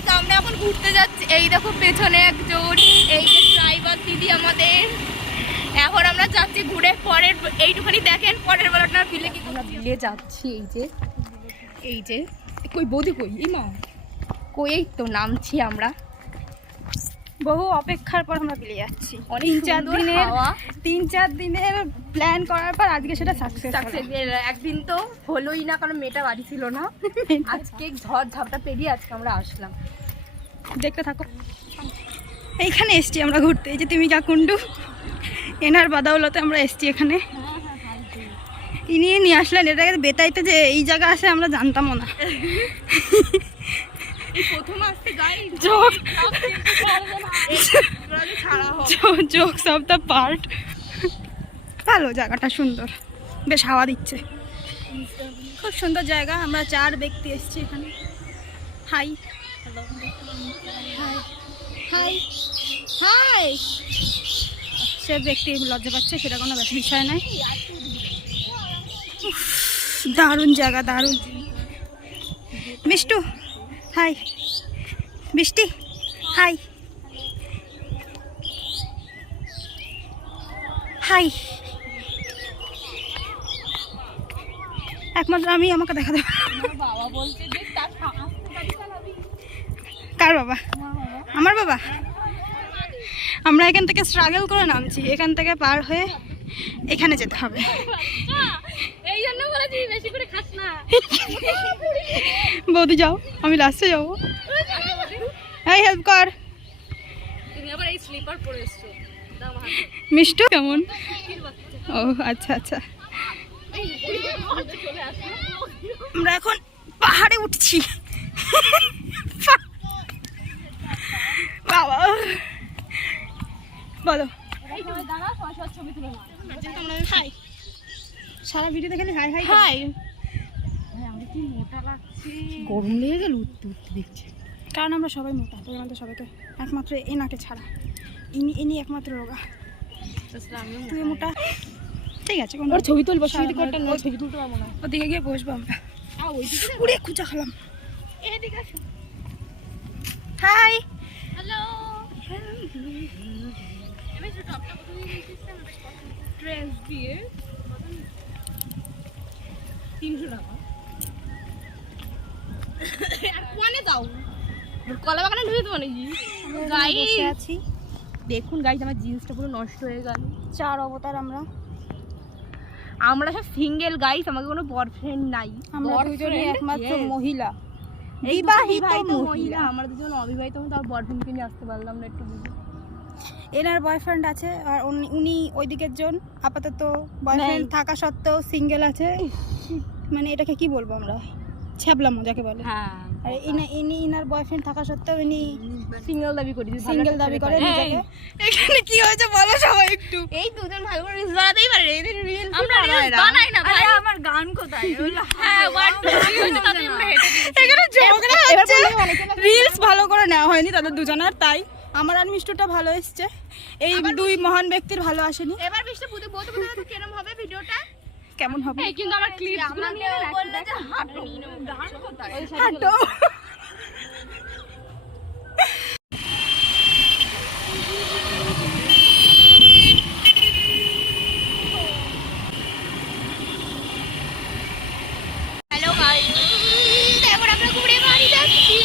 Guys আমরা এখন ঘুরতে যাচ্ছি। এই দেখো পেছনে একজন, এই যে ড্রাইভার দিদি আমাদের। এখন আমরা যাচ্ছি ঘুরে, পরের এইটুখানি দেখেন, পরের বেলাটা বিলে কি আমরা বিলে যাচ্ছি। এই যে কই বৌদি কই, এই মা কই, এই তো নামছি আমরা। বহু অপেক্ষার পর আমরা বিলে যাচ্ছি। 3-4 দিনের প্ল্যান করার পর আজকে সেটা সাকসেস। একদিন তো হলোই না, কারণ মেয়েটা বাড়ি ছিল না। আজকে ঝড় ঝাপটা পেরিয়ে আজকে আমরা আসলাম। দেখতে থাকো। এইখানে এসছি আমরা ঘুরতে, এই যে তুমি কাকুন্ডু এনার বাদাউলতে আমরা এসছি এখানে। ইনি নিয়ে আসলেন এটাকে বেতাইতে, যে এই জায়গা আসে আমরা জানতামও না। Jokes of the part. ভালো জায়গাটা, সুন্দর, বেশ হাওয়া দিচ্ছে, খুব সুন্দর জায়গা। আমরা 4 ব্যক্তি এসেছি এখানে। Hi hi hi hi. সে ব্যক্তি লজ্জা পাচ্ছে, সেটা কোনো বিষয় নয়। দারুণ জায়গা, দারুণ। মিষ্টু হাই, বৃষ্টি হাই হাই। একমাত্র আমি আমাকে দেখা দেবো। কার বাবা? আমার বাবা। আমরা এখান থেকে স্ট্রাগল করে নামছি, এখান থেকে পার হয়ে এখানে যেতে হবে। বৌদি যাও, আমি লাস্টে যাবো। এই হেল্প কর। মিষ্টু কেমন? ও আচ্ছা আচ্ছা। আমরা এখন পাহাড়ে উঠছি। বাবা বলো। হাই, সারা ভিডিও দেখে হাই হাই হাই। গরম লেগে গেল উঠতে দেখছি, কারণ আমরা সবাই মোটা, তো আমাদের সবাইকে, একমাত্র এনাকে ছাড়া। ইনি একমাত্র রোগা, তুই মোটা। ঠিক আছে, ওর ছবি তুলবো, ছবি তুলতে পারবো না। ওদিকে গিয়ে বসবো আমরা। পুরে খুঁজা খেলাম। Hi hello. ড্রেস দিয়ে 300 টাকা। আর কোনে দাও, কলা বাগানে ঢুকে তো নাকি গাইস আছি। দেখুন গাইস, আমার জিন্সটা পুরো নষ্ট হয়ে গেল। 4 অবতার আমরা সব সিঙ্গেল গাইস, আমাকে কোনো বয়ফ্রেন্ড নাই। আমরা দুজনেই একমাত্র মহিলা, বিবাহিত মহিলা। আমরা দুজন অবিবাহিত, তার বয়ফ্রেন্ডকে নিয়ে আসতে পারলাম না একটু। এনার বয়ফ্রেন্ড আছে, আর উনি ওই দিকের জন আপাতত বয়ফ্রেন্ড থাকা সত্ত্বেও সিঙ্গেল আছে। মানে এটাকে কি বলবো আমরা, ছ্যাবলা মজাকে বলে। হ্যাঁ, আর ইনার বয়ফ্রেন্ড থাকা সত্ত্বেও ইনি সিঙ্গেল দাবি করে নিজেকে। এখানে কি হয়েছে বলো সবাই একটু। এই দুজন ভালো করে রিলস বানাতেই পারে, এদের রিলস আমরা বানাই না ভাই। আমার গান কোথায়? হ্যাঁ, 1 2 3 হচ্ছে, তাতে আমরা হেঁটে দিই। এখানে ঝগড়া হচ্ছে, রিলস ভালো করে নেওয়া হয়নি তাদের দুজনের, তাই আমার আর মিষ্টুটা ভালো এসছে, এই 2 মহান ব্যক্তির ভালো আসেনি। এবার মিষ্টি বুঝে বলতে বলতে কেমন হবে ভিডিওটা, কেমন হবে? এই কিন্তু আমার ক্লিপস গুলো নিয়ে বললে যে হাঁটো, গান কোথায়? হাঁটো। হ্যালো গাইস, এখন আমরা ঘুরে বাড়ি যাচ্ছি।